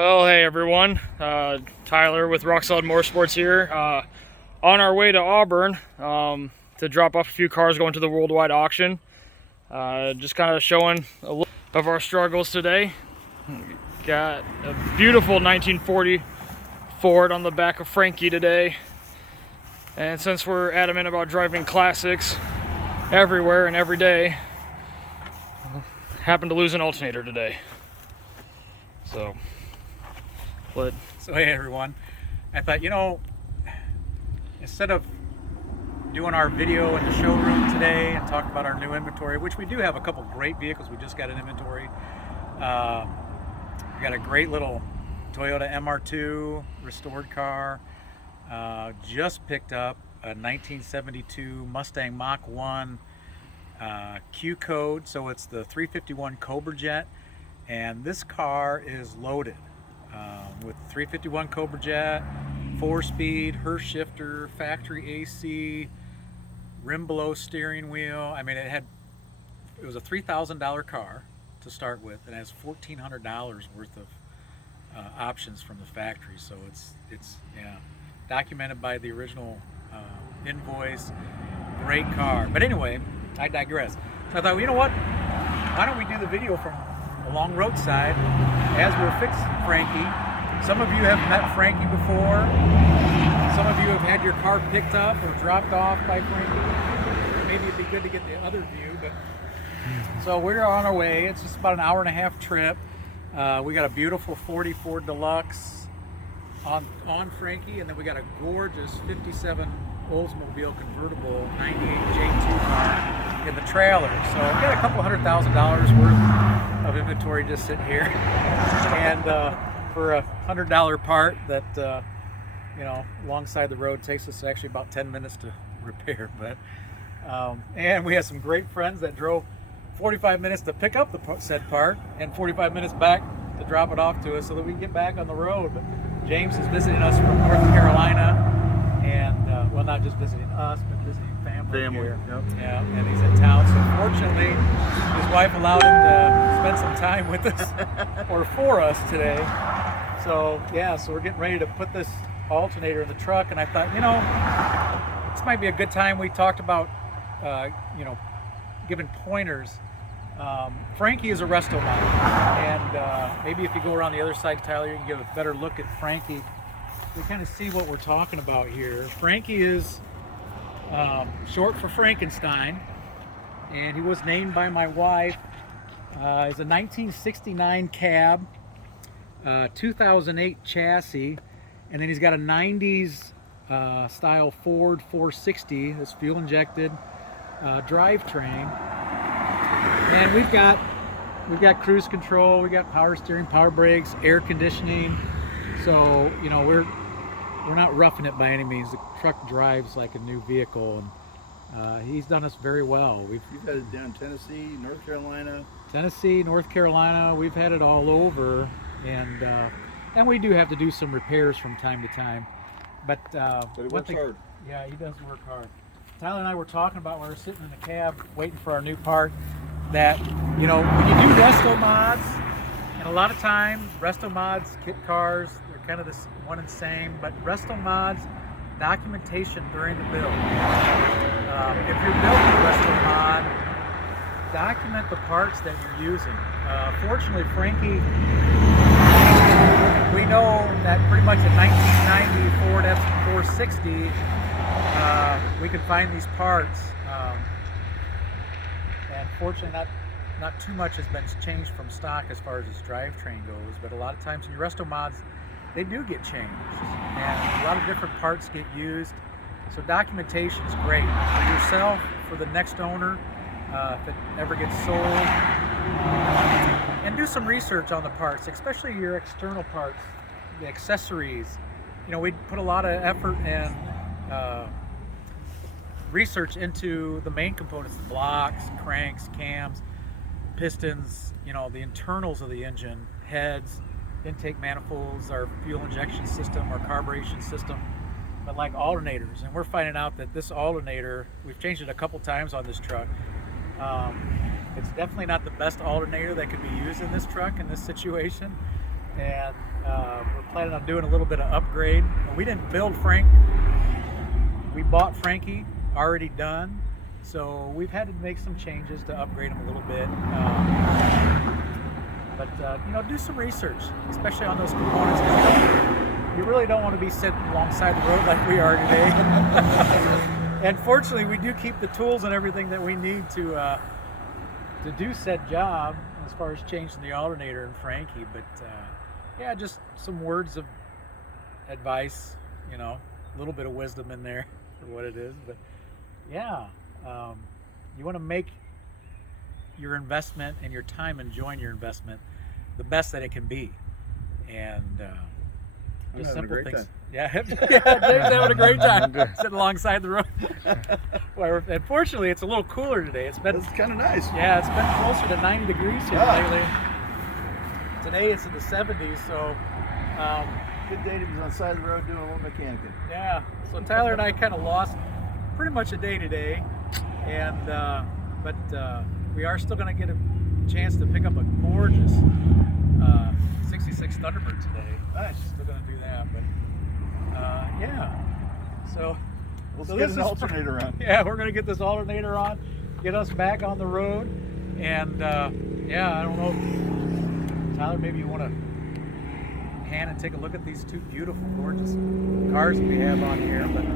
Oh, hey everyone. Tyler with Roadside Motorsports here. On our way to Auburn to drop off a few cars going to the worldwide auction. Just kind of showing a little of our struggles today. Got a beautiful 1940 Ford on the back of Franky today. And since we're adamant about driving classics everywhere and every day, happened to lose an alternator today. So hey everyone, I thought, instead of doing our video in the showroom today and talk about our new inventory, which we do have a couple great vehicles, we just got an inventory. We got a great little Toyota MR2 restored car. Just picked up a 1972 Mustang Mach 1 Q code, so it's the 351 Cobra Jet, and this car is loaded. With 351 Cobra Jet, 4-speed, Hurst shifter, factory AC, rim below steering wheel. I mean, it was a $3,000 car to start with, and it has $1,400 worth of options from the factory. So it's documented by the original invoice. Great car. But anyway, I digress. So I thought, well, you know what? Why don't we do the video from along Roadside as we're fixing Franky. Some of you have met Franky before. Some of you have had your car picked up or dropped off by Franky. Maybe it'd be good to get the other view. But so we're on our way. It's just about an hour and a half trip. We got a beautiful 40 Ford Deluxe on Franky, and then we got a gorgeous 57 Oldsmobile convertible 98 J2 car in the trailer. So we got a couple $100,000 worth of inventory just sitting here, and for a $100 part that alongside the road takes us actually about 10 minutes to repair. But and we had some great friends that drove 45 minutes to pick up the said part and 45 minutes back to drop it off to us so that we can get back on the road. But James is visiting us from North Carolina, and well, not just visiting us, but visiting family here. Yep. Yeah, and he's in town. So fortunately, his wife allowed him to spend some time with us or for us today. So yeah, so we're getting ready to put this alternator in the truck, and I thought, this might be a good time. We talked about giving pointers. Franky is a resto model, and maybe if you go around the other side, Tyler, you can get a better look at Franky. We kind of see what we're talking about here. Franky is short for Frankenstein, and he was named by my wife. It's a 1969 cab, 2008 chassis, and then he's got a 90s style Ford 460 that's fuel injected drivetrain. And we've got cruise control, we got power steering, power brakes, air conditioning. So we're not roughing it by any means. The truck drives like a new vehicle, and he's done us very well. You've had it down Tennessee, North Carolina. Tennessee, North Carolina, we've had it all over, and we do have to do some repairs from time to time. But he works hard. Yeah, he does work hard. Tyler and I were talking about when we were sitting in the cab waiting for our new part, that when you do resto mods, and a lot of times resto mods kit cars, they're kind of the one and same, but resto mods documentation during the build. If you're building a resto mod, document the parts that you're using. Fortunately, Franky, we know that pretty much a 1990 Ford F460, we can find these parts. And fortunately, not too much has been changed from stock as far as this drivetrain goes, but a lot of times in your resto mods, they do get changed, and a lot of different parts get used. So documentation is great for yourself, for the next owner, if it ever gets sold, and do some research on the parts, especially your external parts, the accessories. We put a lot of effort and research into the main components, the blocks, cranks, cams, pistons, the internals of the engine, heads, intake manifolds, our fuel injection system, our carburation system, but like alternators. And we're finding out that this alternator, we've changed it a couple times on this truck. It's definitely not the best alternator that could be used in this truck in this situation. and we're planning on doing a little bit of upgrade. We didn't build Frank. We bought Franky already done, so we've had to make some changes to upgrade him a little bit. But you know, do some research, especially on those components, because you really don't want to be sitting alongside the road like we are today. And fortunately, we do keep the tools and everything that we need to do said job, as far as changing the alternator in Franky. But yeah, just some words of advice, you know, a little bit of wisdom in there for what it is. But yeah, you want to make your investment and your time enjoying your investment the best that it can be. And just simple things. Yeah, yeah, Dave's having a great time sitting alongside the road. Well, unfortunately, it's a little cooler today. It's kind of nice. Yeah, it's been closer to 90 degrees here lately. Today it's in the 70s, so Good day to be on the side of the road doing a little mechanicing. yeah. So Tyler and I kind of lost pretty much a day today, and but we are still going to get a chance to pick up a gorgeous 66 Thunderbird today. Nice. Still going to do that, but yeah. So Let's so get this an is alternator on. yeah, we're going to get this alternator on, get us back on the road, and yeah, I don't know, Tyler, maybe you want to hand and take a look at these two beautiful, gorgeous cars that we have on here. But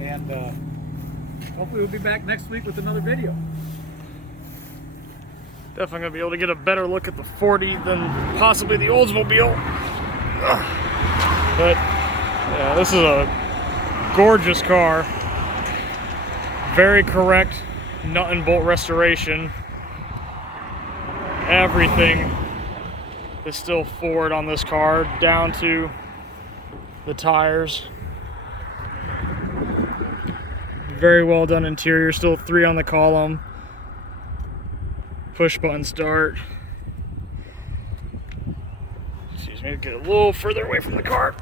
and hopefully we'll be back next week with another video. Definitely gonna be able to get a better look at the 40 than possibly the Oldsmobile. But yeah, this is a gorgeous car. Very correct nut and bolt restoration. Everything is still forward on this car, down to the tires. Very well done interior, still 3 on the column. Push button start. Excuse me, get a little further away from the car.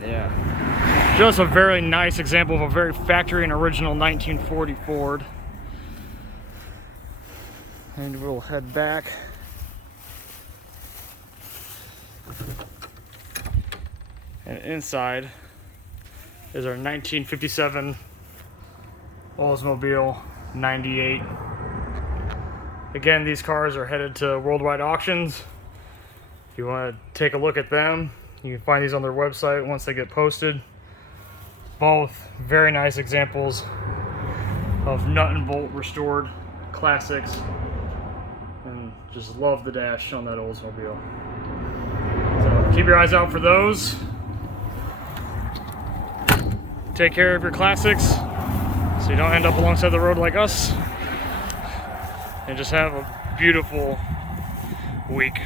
Yeah. Just a very nice example of a very factory and original 1940 Ford. And we'll head back. And inside is our 1957 Oldsmobile 98. Again, these cars are headed to worldwide auctions. If you want to take a look at them, you can find these on their website once they get posted. Both very nice examples of nut and bolt restored classics. And just love the dash on that Oldsmobile. So keep your eyes out for those. Take care of your classics so you don't end up alongside the road like us. And just have a beautiful week.